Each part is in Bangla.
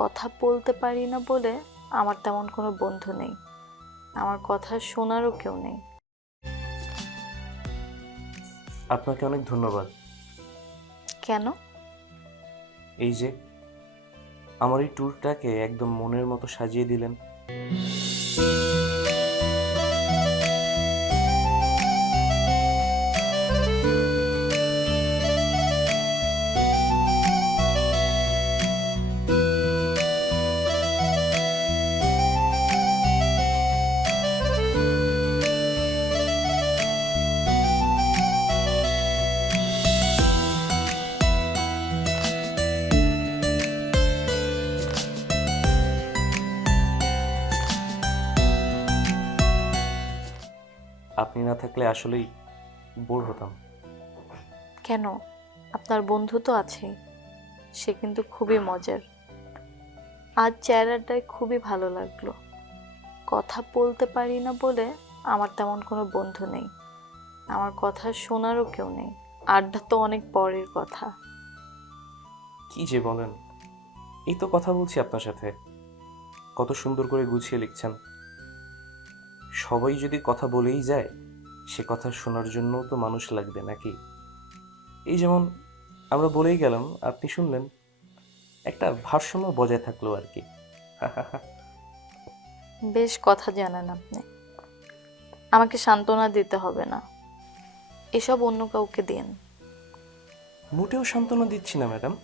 কথা বলতে পারি না বলে আমার তেমন কোনো বন্ধু নেই, আমার কথা শোনারও কেউ নেই। আপনাকে অনেক ধন্যবাদ। কেন? এই যে আমার এই ট্যুরটাকে একদম মনের মতো সাজিয়ে দিলেন। আপনি না থাকলে আসলেই বোর হতাম। কেন? আপনার বন্ধু তো আছেই, সে কিন্তু খুবই মজার। আজ চেহারাটায় খুবই ভালো লাগলো। কথা বলতে পারি না বলে আমার তেমন কোনো বন্ধু নেই, আমার কথা শোনারও কেউ নেই। আড্ডা তো অনেক পরের কথা। কি যে বলেন, এই তো কথা বলছি আপনার সাথে, কত সুন্দর করে গুছিয়ে লিখছেন। সবাই যদি কথা বলেই যায়, সে কথা শোনার জন্য তো মানুষ লাগবে নাকি? এই যেমন আমরা বলেই গেলাম, আপনি শুনলেন, একটা ভারসাম্য বজায় থাকলো আর কি। বেশ কথা জানেন আপনি। আমাকে সান্ত্বনা দিতে হবে না, এসব অন্য কাউকে দিন। মোটেও সান্ত্বনা দিচ্ছি না ম্যাডাম।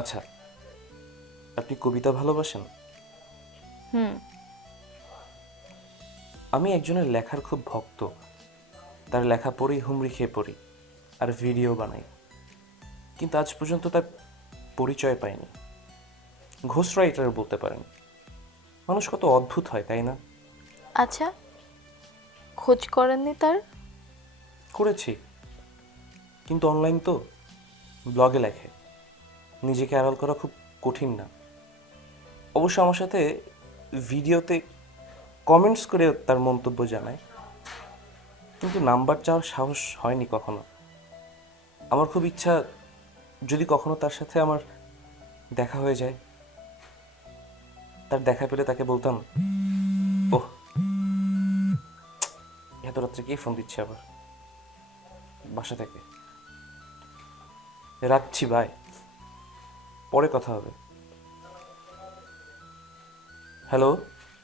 আচ্ছা, আপনি কবিতা ভালোবাসেন? হুম। আমি একজনের লেখার খুব ভক্ত। তার লেখা পড়েই হুমড়ি খেয়ে পড়ি, আর ভিডিও বানাই। কিন্তু আজ পর্যন্ত তার পরিচয় পাইনি। ঘোস্ট রাইটার বলতে পারেন। মানুষ কত অদ্ভুত হয়, তাই না? আচ্ছা, খোঁজ করেননি তার? করেছি, কিন্তু অনলাইন তো, ব্লগে লেখে। নিজেকে আড়াল করা খুব কঠিন না। অবশ্য আমার সাথে ভিডিওতে কমেন্টস করে তার মন্তব্য জানায়, কিন্তু নাম্বার চাওয়ার সাহস হয়নি কখনো। আমার খুব ইচ্ছা, যদি কখনো তার সাথে আমার দেখা হয়ে যায়, তার দেখা পেলে তাকে বলতাম, ওহ, এত রাত্রে কে ফোন দিচ্ছে আবার, বাসা থেকে। রাখছি, বাই, পরে কথা হবে। হ্যালো।